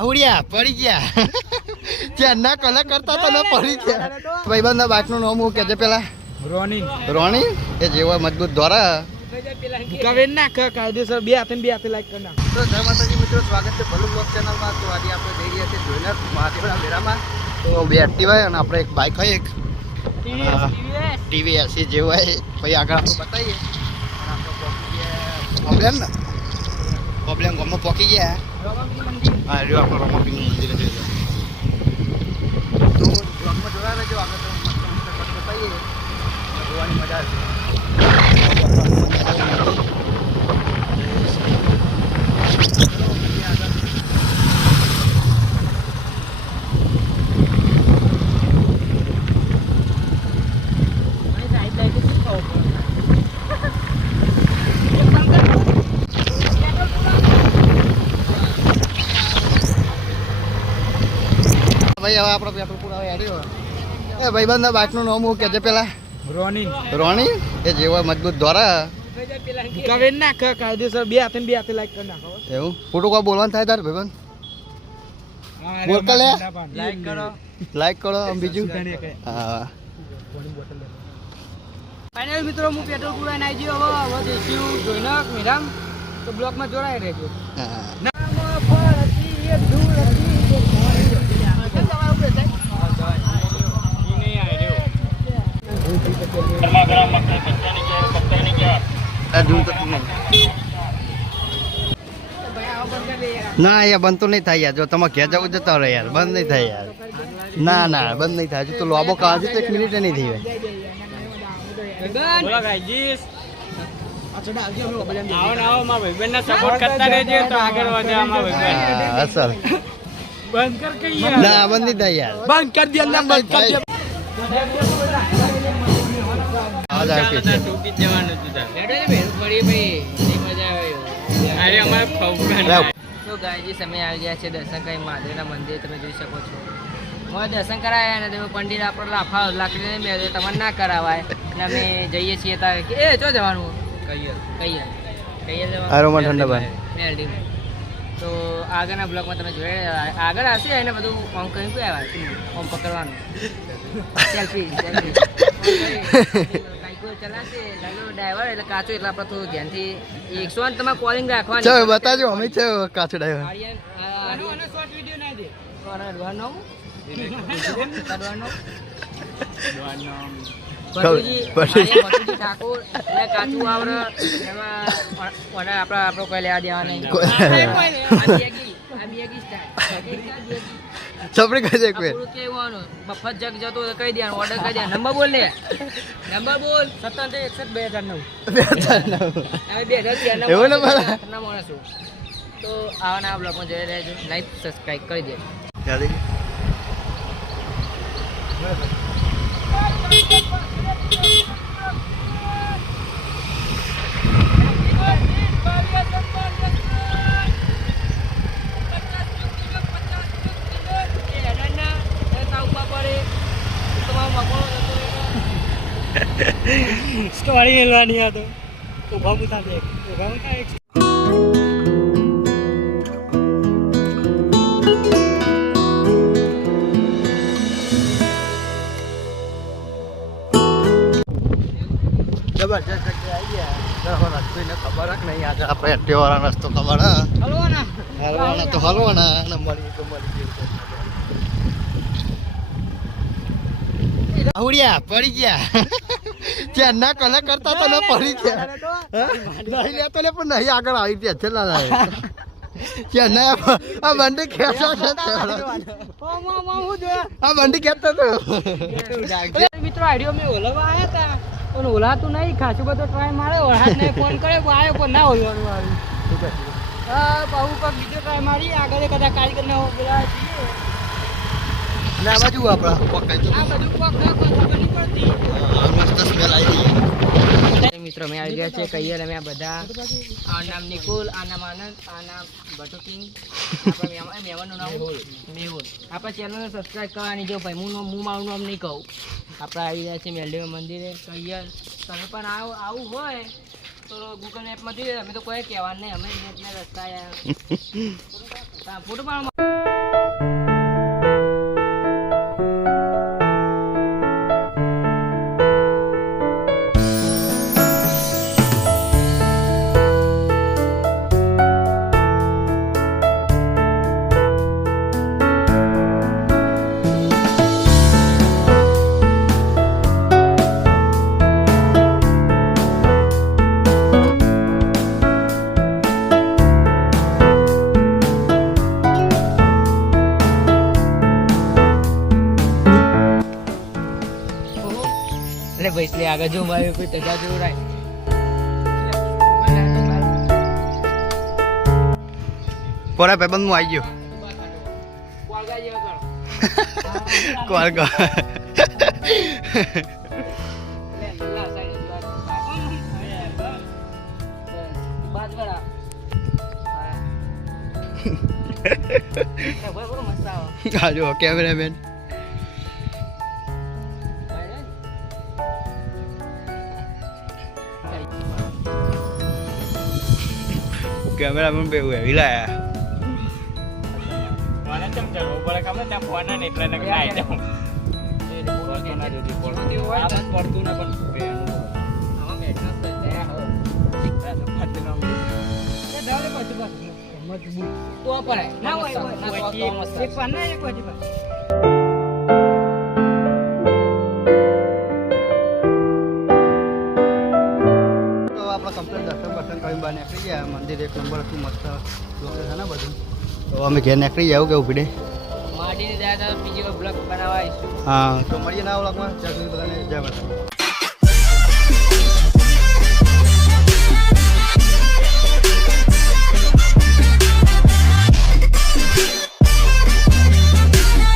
આવડિયા પડી ગયા ચેન્ના કલા કરતા તો ન પડી ગયા ભાઈબંધ બાઈકનું નામ હું કે છે પેલા રોની એ જેવા મજબૂત દ્વારા કાયદેસર બે હાથે લાઈક કરી નાખ. તો જય માતાજી મિત્રો, સ્વાગત છે ભલું બ્લોગ ચેનલમાં. તો આજે આપણે જઈ રહ્યા છીએ જોઈને મહાદેવના મેળામાં. તો બે એક્ટિવા અને આપણે એક બાઈક હોય, એક ટીવી એસી જેવું હોય. પછી આગળ આપણે બતાવીએ પ્રોબ્લેમ ને પ્રોબ્લેમ ગામમાં પહોંચી ગયા. હા જો આપણે રમાપીનું મંદિર છે. તો બ્લોગમાં જોયા રહેજો, આગળ તો મસ્ત બતાવીએ, જોવાની મજા આવશે. ભાઈ હવે આપણો પેટ્રોલ પૂરા હેડ્યો. એ ભાઈબંધ બાઈકનું નામ હું કે છે પેલા રોની એ જેવા મજબૂત દ્વારા કાયદેસર બે હાથે લાઈક કરી નાખો. એવું ફોટો કોઈ બોલવાનું થાય તારે ભાઈબંધ? બોલ કે લાઈક કરો આમ બીજું. હા ફાઇનલ મિત્રો, હું પેટ્રોલ પૂરાઈને આવી ગયો. હવે જઈશું જોઈને મેડમ, તો બ્લોકમાં જોડાઈ રહેજો. ના યાર બંધ તો નહીં થાય યાર. જો તમે ઘેર જવું જતા રહે યાર, બંધ નહીં થાય યાર. ના ના બંધ નહીં થાય. હજુ તો લોબો કાઢી તો 1 મિનિટ નહીં થઈ હોય. અસલ ના બંધ નહીં થાય યાર. બંધ કરી દે. તો ગાયજી સમય આવી ગયા છે દર્શન કરી મહાદેવના મંદિર. તમે જોઈ શકો છો હું દર્શન કરાયા ને તમે પંડિત આપણે લાફા લાકડી મેળ તમારે ના કરાવાય. અને અમે જઈએ છીએ તારે કે એ ચો જવાનું કહીએ તો આગળના બ્લોકમાં તમે જોયા આગળ હશે એને બધું આમ કહ્યું કે આમ પકડવાનું સેલ્ફી ચલાશે ડ્રાઈવર એટલે કાચો, એટલે આપણે થોડું ધ્યાનથી 100 તમારે કોલિંગ રાખવાની. ચાલો બતાજો અમે છે કાચો ડ્રાઈવર. ઠાકોર એટલે કાચું આવડે એમાં આપણો કોઈ લેવા દેવા નહીં. સપડી કહી દે કોઈ કેવાનું મફત જગ જતો કહી દે, ઓર્ડર કરી દે. નંબર બોલ લે, નંબર બોલ 2761 એવું ને મારા માણસો. તો આવાના બ્લોગમાં જોઈ રહેજો, લાઈક સબસ્ક્રાઈબ કરી દે. સ્ટોરી મેળવાની આ તો ઉભા પૂછા દે ઉભા પૂછા જબરજસ્ત જગ્યાએ આવી ગયા. રસ્તો ખબર જ નહીં. આજે આપણે એક્ટિવાળા રસ્તો ખબર હલવાના તો હલવાના અને મળી તો મળી ગયું. આવડિયા પડી ગયા ચેન્ના કલા કરતા તો ન પડી ગયા. નહીં લેતો લે પણ નહીં આગળ આવી ગયા છેલ્લા ચેન્ના આ બંડી ખેંચા છે. આ બંડી ખેંચતો તો મિત્રો આઈડિયો મેં ઓલવા આવ્યા હતા પણ ઓલાતું નહીં. ખાસું બધો ટ્રાય માર્યો, ઓળાને ફોન કર્યો આવ્યો પણ ના ઓલવાનું આવ્યું. બહુ પગ બીજો ટ્રાય મારી આગળ કદાચ કારીગરને બોલાવે છીએ. આ બાજુ આપણા મિત્રો મેં આવી ગયા છે કહીએ અમે આ બધા. આ નામ નિકુલ, આ નામ આનંદ, આ નામ બટુકિંગ, મહેમાનનું નામ મેહુલ. આપણા ચેનલને સબસ્ક્રાઈબ કરવાની. જો ભાઈ હું મારું નામ નહીં કહું. આપણે આવી ગયા છે મેલડીમાં મંદિરે કહીએ. તમે પણ આવું હોય તો ગૂગલ મેપમાં જોઈએ. અમે તો કોઈ કહેવાનું નહીં, અમે નેટના રસ્તા આવ્યા ફોટો પાડવા. ભાઈ લે આગળ જો મારે કોઈ તજા જેવું રાય પોરા ભાઈબંધ હું આવી ગયો કોલગા જેવા કરો કોલ કો લે લા સાઈડ બાદ બડા હા બહુ મસ્ત આવો આજો કેમેરામેન કેમેરામેન બે હેવી લાયા મને કેમ ચાલો ઉપર ખબર ત્યાં ફોન ને એટલે ને ખાઈ જાઉં પડતું ને કમ્પ્લીટ દર્શન કરી બહાર નીકળી ગયા મંદિર એક નંબર હતું મસ્ત લોકેશન ને બધું તો અમે ઘેર નીકળી જાવ કેવું પીડે માટીની જાય તો બીજી બ્લોગ બનાવવા આવીશું હા તો મળીએ ના બ્લોગમાં ત્યાં સુધી બધાને જય માતા